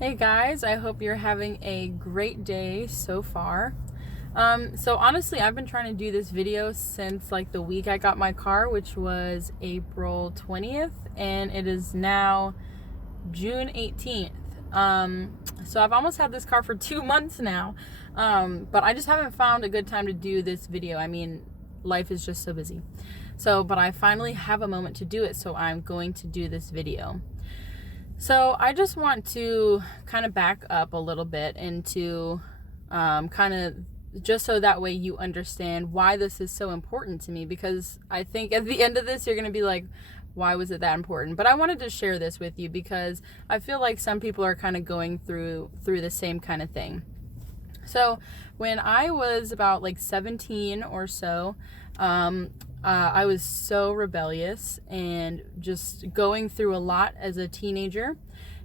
Hey guys, I hope you're having a great day so far. So honestly, I've been trying to do this video since like the week I got my car, which was April 20th, and it is now June 18th. So I've almost had this car for 2 months now, but I just haven't found a good time to do this video. I mean, life is just so busy. But I finally have a moment to do it, so I'm going to do this video. So I just want to kind of back up a little bit into kind of just so that way you understand why this is so important to me, because I think at the end of this you're going to be like, why was it that important? But I wanted to share this with you because I feel like some people are kind of going through the same kind of thing. So when I was about like 17 or so, I was so rebellious and just going through a lot as a teenager.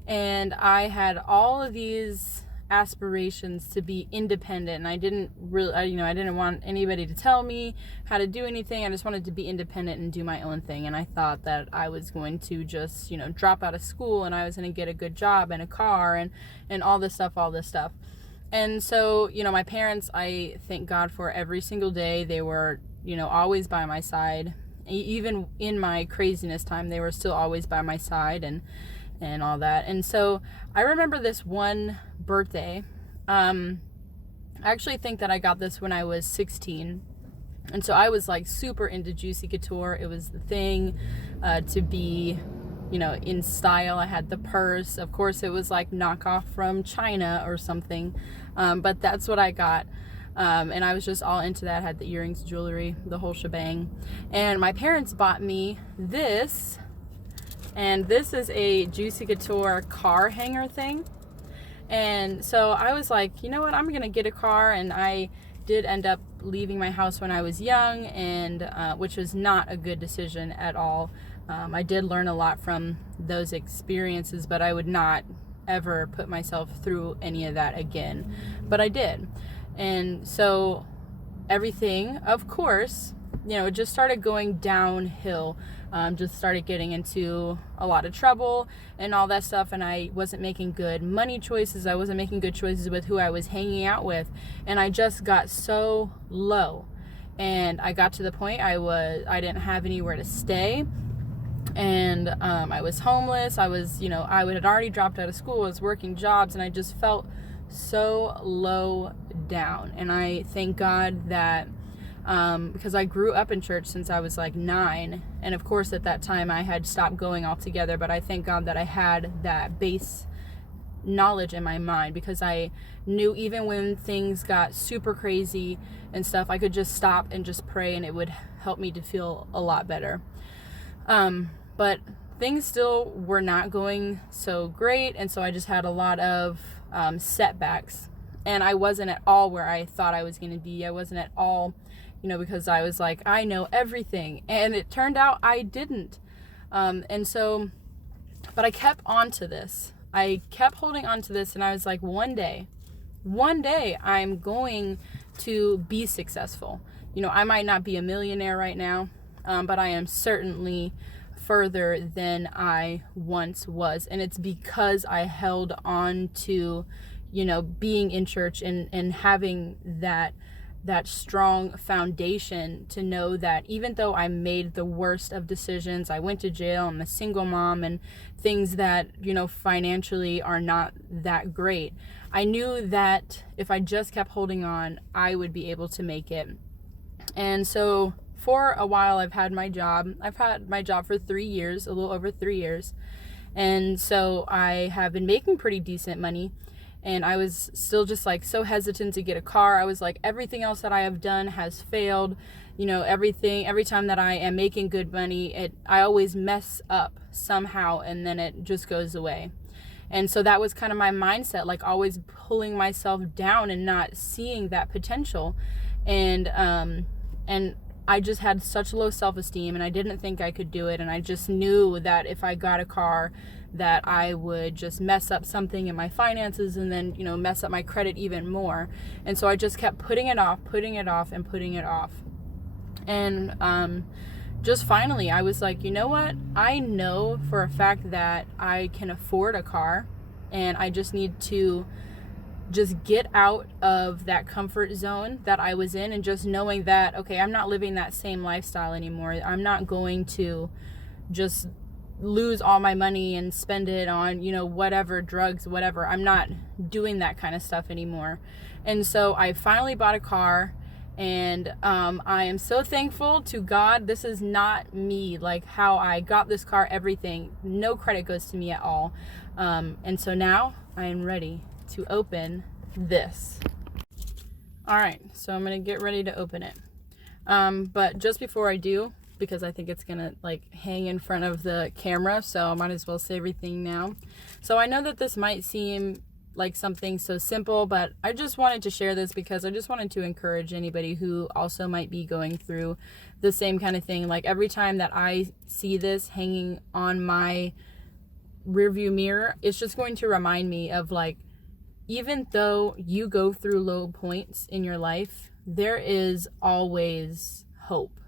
And I had all of these aspirations to be independent. And I didn't really, I didn't want anybody to tell me how to do anything. I just wanted to be independent and do my own thing. And I thought that I was going to just, drop out of school and I was going to get a good job and a car and all this stuff. And so, my parents, I thank God for every single day. They were, always by my side. Even in my craziness time, they were still always by my side and all that. And so I remember this one birthday. I actually think that I got this when I was 16. And so I was like super into Juicy Couture. It was the thing to be, in style. I had the purse. Of course, it was like knockoff from China or something. But that's what I got. And I was just all into that. I had the earrings, jewelry, the whole shebang. And my parents bought me this. And this is a Juicy Couture car hanger thing. And so I was like, you know what? I'm going to get a car. And I did end up leaving my house when I was young, and which was not a good decision at all. I did learn a lot from those experiences, but I would not ever put myself through any of that again. But I did. And so everything, of course, it just started going downhill. Just started getting into a lot of trouble and all that stuff. And I wasn't making good money choices. I wasn't making good choices with who I was hanging out with. And I just got so low. And I got to the point I didn't have anywhere to stay. And I was homeless. I had already dropped out of school. I was working jobs, and I just felt so low down. And I thank God that because I grew up in church since I was like 9, and of course at that time I had stopped going altogether, but I thank God that I had that base knowledge in my mind, because I knew even when things got super crazy and stuff, I could just stop and just pray, and it would help me to feel a lot better. But things still were not going so great, and so I just had a lot of setbacks, and I wasn't at all where I thought I was going to be. I wasn't at all, because I was like, I know everything, and it turned out I didn't. But I kept on to this. I kept holding on to this, and I was like, one day I'm going to be successful. I might not be a millionaire right now, but I am certainly further than I once was. And it's because I held on to, being in church and having that strong foundation to know that even though I made the worst of decisions, I went to jail, I'm a single mom, and things that, financially are not that great, I knew that if I just kept holding on, I would be able to make it. And so for a while, I've had my job. I've had my job for 3 years, a little over 3 years. And so I have been making pretty decent money. And I was still just like so hesitant to get a car. I was like, everything else that I have done has failed. Every time that I am making good money, I always mess up somehow, and then it just goes away. And so that was kind of my mindset, like always pulling myself down and not seeing that potential. And I just had such low self-esteem, and I didn't think I could do it. And I just knew that if I got a car, that I would just mess up something in my finances, and then, mess up my credit even more. And so I just kept putting it off. And just finally, I was like, you know what? I know for a fact that I can afford a car. and I just need to just get out of that comfort zone that I was in, and just knowing that, okay, I'm not living that same lifestyle anymore. I'm not going to just lose all my money and spend it on, whatever, drugs, whatever. I'm not doing that kind of stuff anymore. And so I finally bought a car, and I am so thankful to God. This is not me, like how I got this car, everything. No credit goes to me at all. And so now I am ready to open this. All right, so I'm gonna get ready to open it. But just before I do, because I think it's gonna like hang in front of the camera, so I might as well say everything now. So I know that this might seem like something so simple, but I just wanted to share this because I just wanted to encourage anybody who also might be going through the same kind of thing. Like every time that I see this hanging on my rearview mirror, it's just going to remind me of, like, even though you go through low points in your life, there is always hope.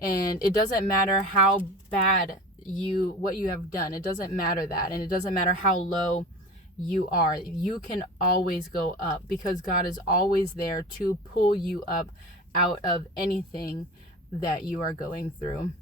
And it doesn't matter how bad what you have done. It doesn't matter that. And it doesn't matter how low you are. You can always go up, because God is always there to pull you up out of anything that you are going through.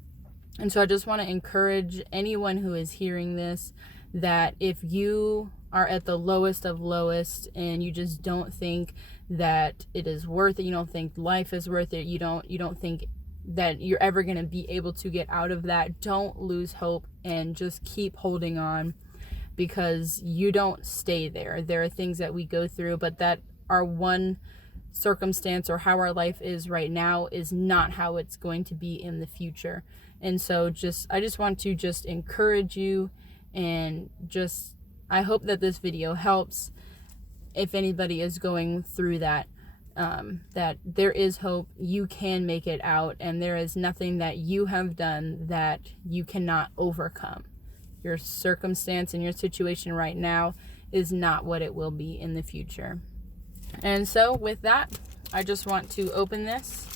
And so I just want to encourage anyone who is hearing this, that if you are at the lowest of lowest and you just don't think that it is worth it, you don't think life is worth it, you don't think that you're ever going to be able to get out of that, don't lose hope and just keep holding on, because you don't stay there. There are things that we go through, but that our one circumstance or how our life is right now is not how it's going to be in the future. And so I just want to just encourage you, and just I hope that this video helps if anybody is going through that, that there is hope. You can make it out, and there is nothing that you have done that you cannot overcome. Your circumstance and your situation right now is not what it will be in the future. And so with that, I just want to open this.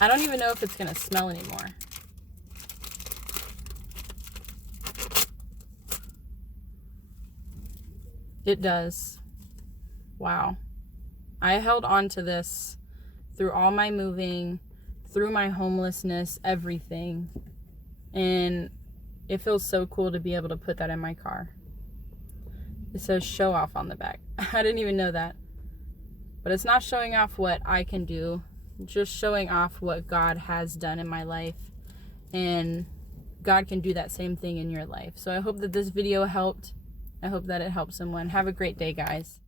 I don't even know if it's going to smell anymore. It does. Wow. I held on to this through all my moving, through my homelessness, everything. And it feels so cool to be able to put that in my car. It says show off on the back. I didn't even know that. But it's not showing off what I can do, just showing off what God has done in my life. And God can do that same thing in your life. So I hope that this video helped. I hope that it helped someone. Have a great day, guys.